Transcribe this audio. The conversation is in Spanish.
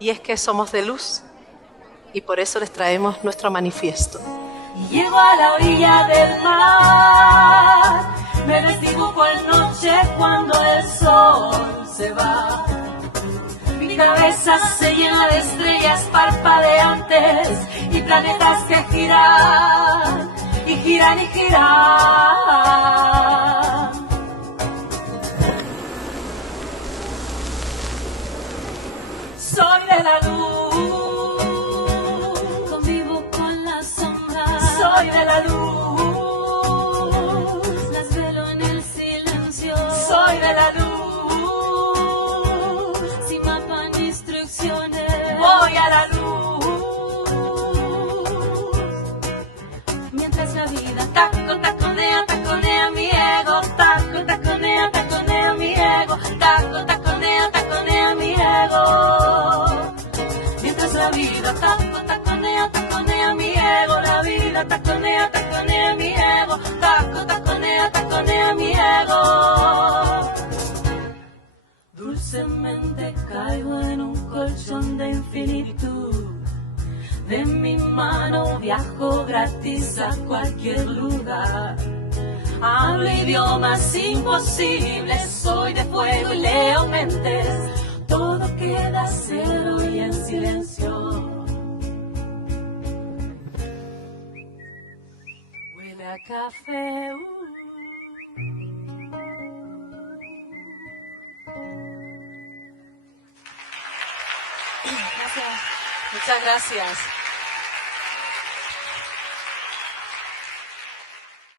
y es que somos de luz y por eso les traemos nuestro manifiesto. Llego a la orilla del mar, me desdibujo en noche cuando el sol se va. Mi cabeza se llena de estrellas parpadeantes y planetas que giran y giran y giran. Soy de la luz, convivo con las sombras. soy de la luz, Las velo en el silencio. soy de la luz. Sin mapa ni instrucciones. Voy a la luz. Mientras la vida Taconea, taconea mi ego. Taconea, taconea mi ego. Taconea mi ego. Mientras la vida taconea mi ego. La vida taconea mi ego. Taconea mi ego. Dulcemente caigo en un colchón de infinitud. De mi mano viajo gratis a cualquier lugar. Hablo idiomas imposibles, soy de fuego y leo mentes. Todo queda cero y en silencio. Huele a café. Muchas gracias.